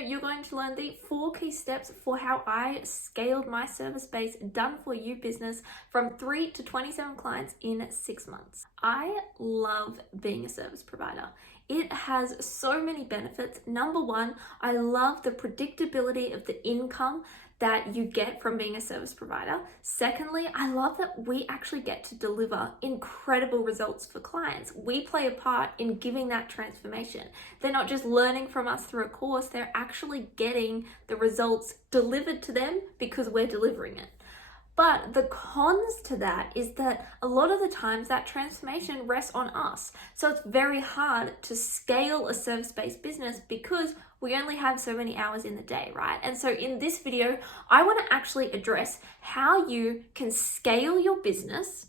you're going to learn the 4 key steps for how I scaled my service-based done-for-you business from 3 to 27 clients in 6 months. I love being a service provider. It has so many benefits. Number one, I love the predictability of the income that you get from being a service provider. Secondly, I love that we actually get to deliver incredible results for clients. We play a part in giving that transformation. They're not just learning from us through a course, they're actually getting the results delivered to them because we're delivering it. But the cons to that is that a lot of the times that transformation rests on us. So it's very hard to scale a service-based business because we only have so many hours in the day, right? And so in this video, I want to actually address how you can scale your business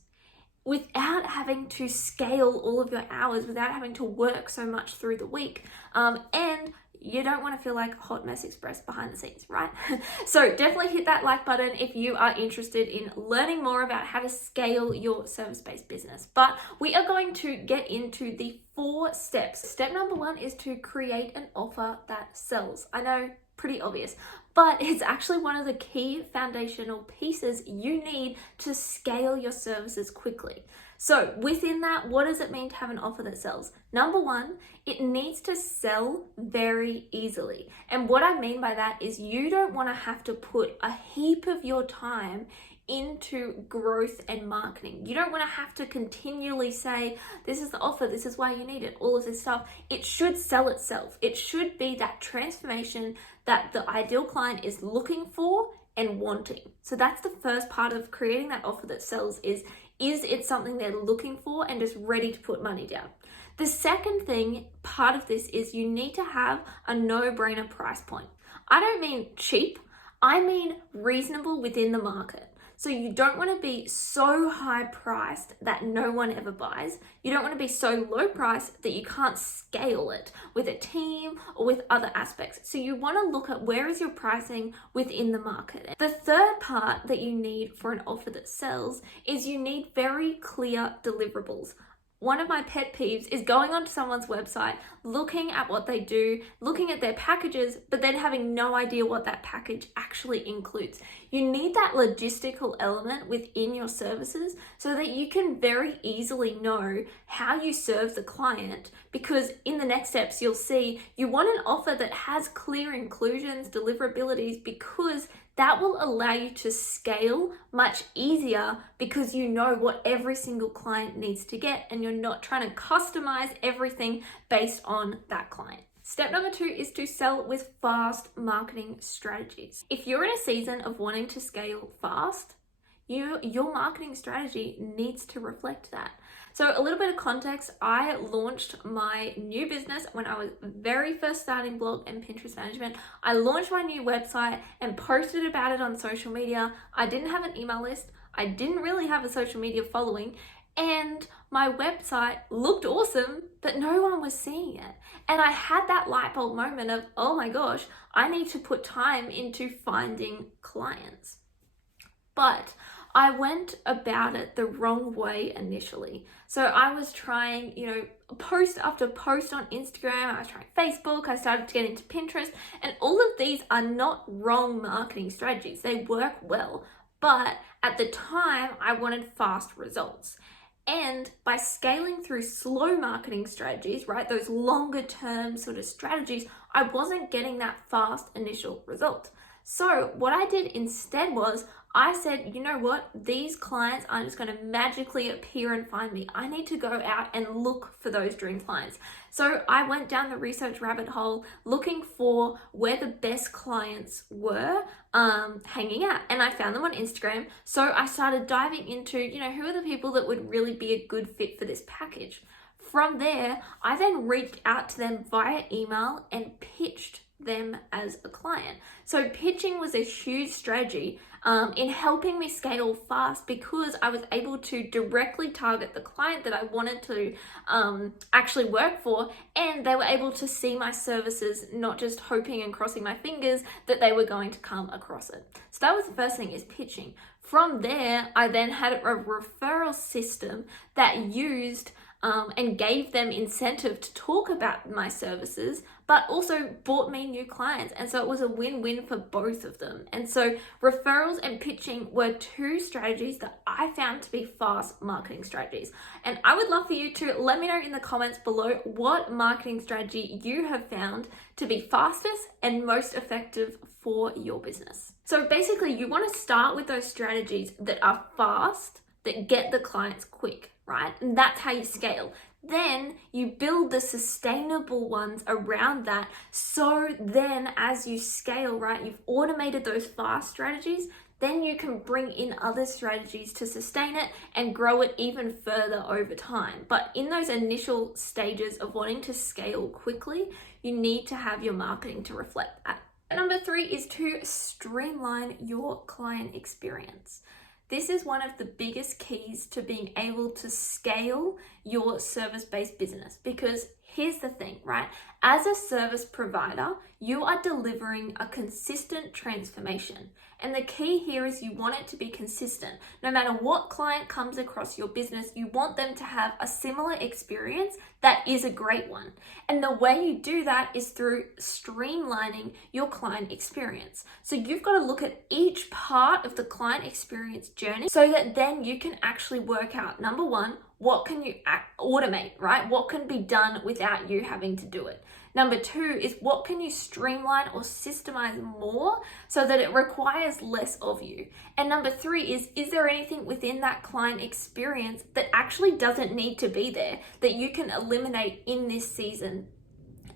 without having to scale all of your hours, without having to work so much through the week. And you don't want to feel like Hot Mess Express behind the scenes, right? So definitely hit that like button if you are interested in learning more about how to scale your service-based business. But we are going to get into the 4 steps. Step number 1 is to create an offer that sells. I know, pretty obvious, but it's actually one of the key foundational pieces you need to scale your services quickly. So within that, what does it mean to have an offer that sells? Number 1, it needs to sell very easily. And what I mean by that is you don't want to have to put a heap of your time into growth and marketing. You don't want to have to continually say, this is the offer, this is why you need it, all of this stuff. It should sell itself. It should be that transformation that the ideal client is looking for and wanting. So that's the first part of creating that offer that sells is it something they're looking for and just ready to put money down? The second thing, part of this is you need to have a no-brainer price point. I don't mean cheap, I mean reasonable within the market. So you don't want to be so high priced that no one ever buys. You don't want to be so low priced that you can't scale it with a team or with other aspects. So you want to look at where is your pricing within the market. The third part that you need for an offer that sells is you need very clear deliverables. One of my pet peeves is going onto someone's website, looking at what they do, looking at their packages, but then having no idea what that package actually includes. You need that logistical element within your services so that you can very easily know how you serve the client, because in the next steps, you'll see you want an offer that has clear inclusions, deliverabilities, because that will allow you to scale much easier because you know what every single client needs to get and you're not trying to customize everything based on that client. Step number 2 is to sell with fast marketing strategies. If you're in a season of wanting to scale fast, your marketing strategy needs to reflect that. So a little bit of context, I launched my new business when I was very first starting blog and Pinterest management. I launched my new website and posted about it on social media. I didn't have an email list. I didn't really have a social media following, and my website looked awesome, but no one was seeing it. And I had that light bulb moment of, oh my gosh, I need to put time into finding clients. But I went about it the wrong way initially. So I was trying, post after post on Instagram, I was trying Facebook, I started to get into Pinterest, and all of these are not wrong marketing strategies. They work well, but at the time I wanted fast results. And by scaling through slow marketing strategies, right, those longer term sort of strategies, I wasn't getting that fast initial result. So what I did instead was I said, you know what, these clients aren't just going to magically appear and find me. I need to go out and look for those dream clients. So I went down the research rabbit hole looking for where the best clients were hanging out, and I found them on Instagram. So I started diving into, who are the people that would really be a good fit for this package. From there, I then reached out to them via email and pitched them as a client. So pitching was a huge strategy in helping me scale fast, because I was able to directly target the client that I wanted to actually work for, and they were able to see my services, not just hoping and crossing my fingers that they were going to come across it. So that was the first thing, is pitching. From there, I then had a referral system that used and gave them incentive to talk about my services, but also brought me new clients. And so it was a win-win for both of them. And so referrals and pitching were two strategies that I found to be fast marketing strategies. And I would love for you to let me know in the comments below what marketing strategy you have found to be fastest and most effective for your business. So basically, you want to start with those strategies that are fast, that get the clients quick, right? And that's how you scale. Then you build the sustainable ones around that. So then as you scale, right, you've automated those fast strategies, then you can bring in other strategies to sustain it and grow it even further over time. But in those initial stages of wanting to scale quickly, you need to have your marketing to reflect that. Number 3 is to streamline your client experience. This is one of the biggest keys to being able to scale your service-based business, because here's the thing, right? As a service provider, you are delivering a consistent transformation. And the key here is you want it to be consistent. No matter what client comes across your business, you want them to have a similar experience that is a great one. And the way you do that is through streamlining your client experience. So you've got to look at each part of the client experience journey so that then you can actually work out, number one, what can you automate, right? What can be done without you having to do it? Number 2 is what can you streamline or systemize more so that it requires less of you? And number 3 is there anything within that client experience that actually doesn't need to be there that you can eliminate in this season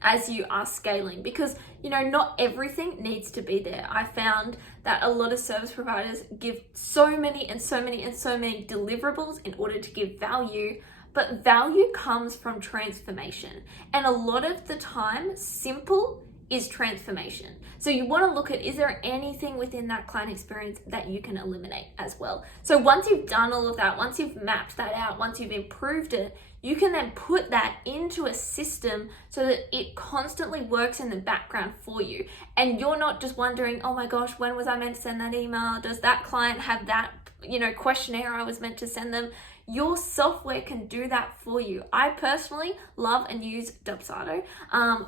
as you are scaling? Because, not everything needs to be there. I found that a lot of service providers give so many deliverables in order to give value, but value comes from transformation. And a lot of the time, simple is transformation. So you want to look at, is there anything within that client experience that you can eliminate as well? So once you've done all of that, once you've mapped that out, once you've improved it, you can then put that into a system so that it constantly works in the background for you. And you're not just wondering, oh my gosh, when was I meant to send that email? Does that client have that, questionnaire I was meant to send them? Your software can do that for you. I personally love and use Dubsado,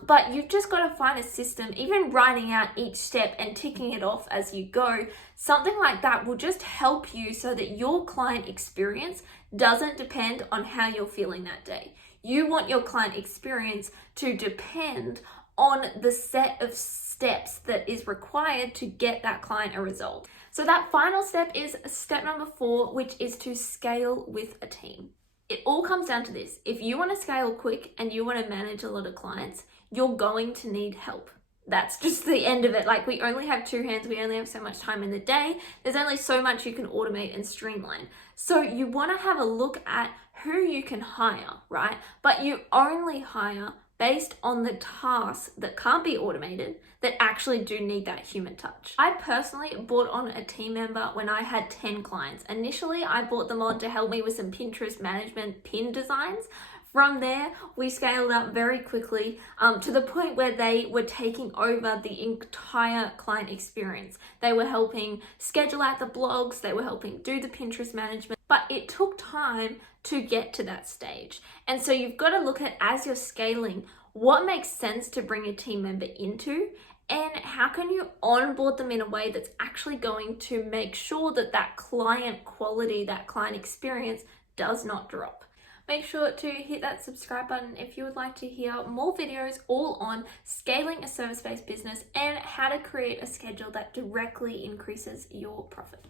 but you've just got to find a system, even writing out each step and ticking it off as you go. Something like that will just help you so that your client experience doesn't depend on how you're feeling that day. You want your client experience to depend on the set of steps that is required to get that client a result. So that final step is step number 4, which is to scale with a team. It all comes down to this. If you want to scale quick and you want to manage a lot of clients, you're going to need help. That's just the end of it. Like, we only have 2 hands. We only have so much time in the day. There's only so much you can automate and streamline. So you want to have a look at who you can hire, right? But you only hire based on the tasks that can't be automated, that actually do need that human touch. I personally brought on a team member when I had 10 clients. Initially, I brought them on to help me with some Pinterest management pin designs. From there, we scaled up very quickly to the point where they were taking over the entire client experience. They were helping schedule out the blogs, they were helping do the Pinterest management, but it took time to get to that stage. And so you've got to look at, as you're scaling, what makes sense to bring a team member into, and how can you onboard them in a way that's actually going to make sure that that client quality, that client experience does not drop. Make sure to hit that subscribe button if you would like to hear more videos all on scaling a service-based business and how to create a schedule that directly increases your profit.